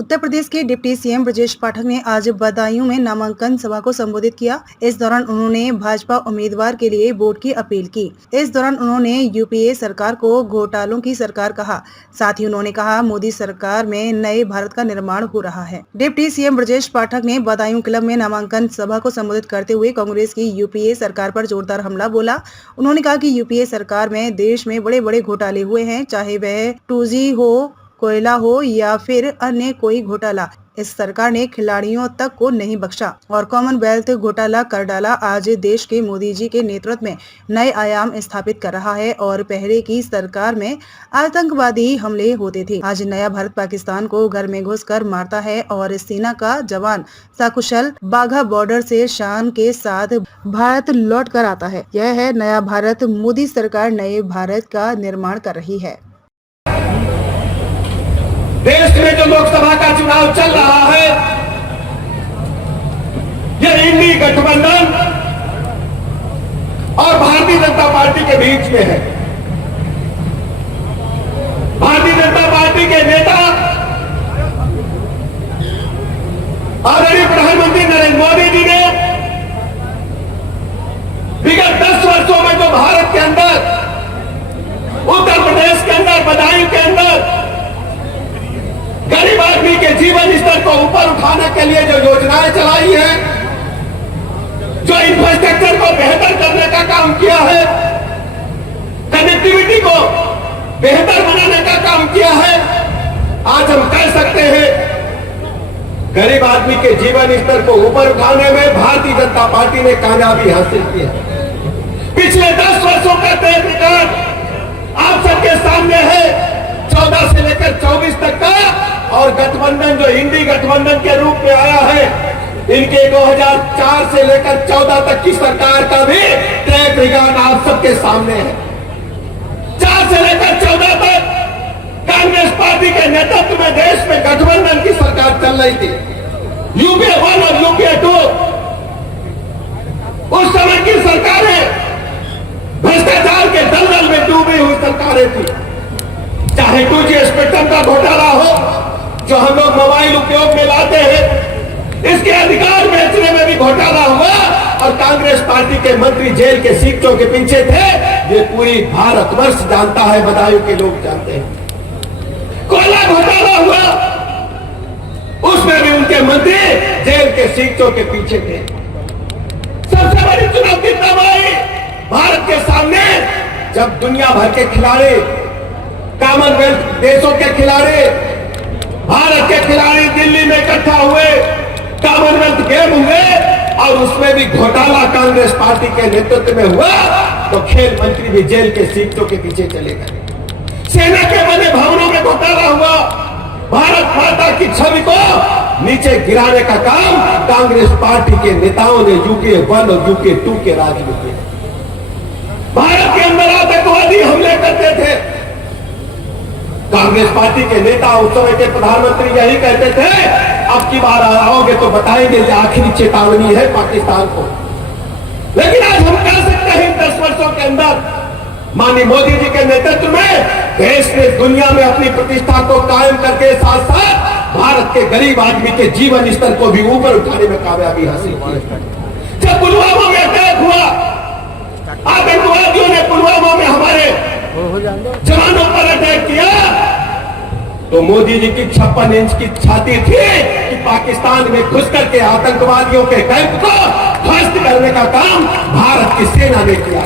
उत्तर प्रदेश के deputy CM Brajesh Pathak ने आज बदायूं में नामांकन सभा को संबोधित किया। इस दौरान उन्होंने भाजपा उम्मीदवार के लिए वोट की अपील की। इस दौरान उन्होंने यूपीए सरकार को घोटालों की सरकार कहा। साथ ही उन्होंने कहा, मोदी सरकार में नए भारत का निर्माण हो रहा है। डिप्टी सीएम ब्रजेश पाठक ने बदायूं क्लब में नामांकन सभा को संबोधित करते हुए कांग्रेस की यूपीए सरकार पर जोरदार हमला बोला। उन्होंने कहा कि यूपीए सरकार में देश में बड़े बड़े घोटाले हुए हैं, चाहे वह 2G हो, कोयला हो या फिर अन्य कोई घोटाला। इस सरकार ने खिलाड़ियों तक को नहीं बख्शा और कॉमनवेल्थ घोटाला कर डाला। आज देश के मोदी जी के नेतृत्व में नए आयाम स्थापित कर रहा है और पहले की सरकार में आतंकवादी हमले होते थे। आज नया भारत पाकिस्तान को घर में घुसकर मारता है और सेना का जवान सकुशल बाघा बॉर्डर से शान के साथ भारत लौट कर आता है। यह है नया भारत। मोदी सरकार नए भारत का निर्माण कर रही है। देश में जो लोकसभा का चुनाव चल रहा है, यह इंडी गठबंधन और भारतीय जनता पार्टी के बीच में है। भारतीय जनता पार्टी के नेता आदरणीय प्रधानमंत्री नरेंद्र मोदी जी ने विगत 10 वर्षों में जो भारत के अंदर, उत्तर प्रदेश के अंदर, बदायूं के अंदर गरीब आदमी के जीवन स्तर को ऊपर उठाने के लिए जो योजनाएं चलाई हैं, जो इंफ्रास्ट्रक्चर को बेहतर करने का काम किया है, कनेक्टिविटी को बेहतर बनाने का काम किया है, आज हम कह सकते हैं गरीब आदमी के जीवन स्तर को ऊपर उठाने में भारतीय जनता पार्टी ने कामयाबी हासिल की है। पिछले 10 वर्षों का ट्रैक रिकॉर्ड आप सबके सामने है, 14 से लेकर 24 तक का। और गठबंधन जो इंडी गठबंधन के रूप में आया है, इनके 2004 से लेकर 14 तक की सरकार का भी ट्रैक रिकॉर्ड आप सबके सामने है। 4 से लेकर 14 तक कांग्रेस पार्टी के नेतृत्व में देश में गठबंधन की सरकार चल रही थी, यूपीए 1 और यूपीए 2। उस समय की सरकारें भ्रष्टाचार के दलदल में डूबी हुई सरकारें थी। चाहे 2G स्पेक्ट्रम का घोटाला हो, जो हम लोग मोबाइल उपयोग में लाते हैं, इसके अधिकार बेचने में भी घोटाला हुआ और कांग्रेस पार्टी के मंत्री जेल के सीटों के पीछे थे। ये पूरी भारतवर्ष जानता है, बदायूं के लोग जानते हैं। कोयला घोटाला हुआ, उसमें भी उनके मंत्री जेल के सीटों के पीछे थे। सबसे बड़ी चुनौती तब आई भारत के सामने जब दुनिया भर के खिलाड़ी, कॉमनवेल्थ देशों के खिलाड़ी, भारत के खिलाड़ी दिल्ली में इकट्ठा हुए, कॉमनवेल्थ गेम हुए और उसमें भी घोटाला कांग्रेस पार्टी के नेतृत्व में हुआ, तो खेल मंत्री भी जेल के सीटों के पीछे चले गए। सेना के बने भवनों में घोटाला हुआ, भारत माता की छवि को नीचे गिराने का काम कांग्रेस पार्टी के नेताओं ने यूपीए 1 और यूपीए 2 के राज में किया। भारत के अंदर आतंकवादी हमले करते थे। कांग्रेस पार्टी के नेता, उस समय के प्रधानमंत्री यही कहते थे, अब की बार आओगे तो बताएंगे ये आखिरी चेतावनी है पाकिस्तान को। लेकिन आज हम कह सकते हैं 10 वर्षों के अंदर माननीय मोदी जी के नेतृत्व में देश ने दुनिया में अपनी प्रतिष्ठा को कायम करके साथ साथ भारत के गरीब आदमी के जीवन स्तर को भी ऊपर उठाने में कामयाबी हासिल की। जब पुलवामा में अटैक हुआ, आतंकवादियों ने पुलवामा में हमारे जवानों पर अटैक किया, तो मोदी जी की 56 इंच की छाती थी कि पाकिस्तान में घुस करके आतंकवादियों के कैंप को ध्वस्त करने का काम भारत की सेना ने किया।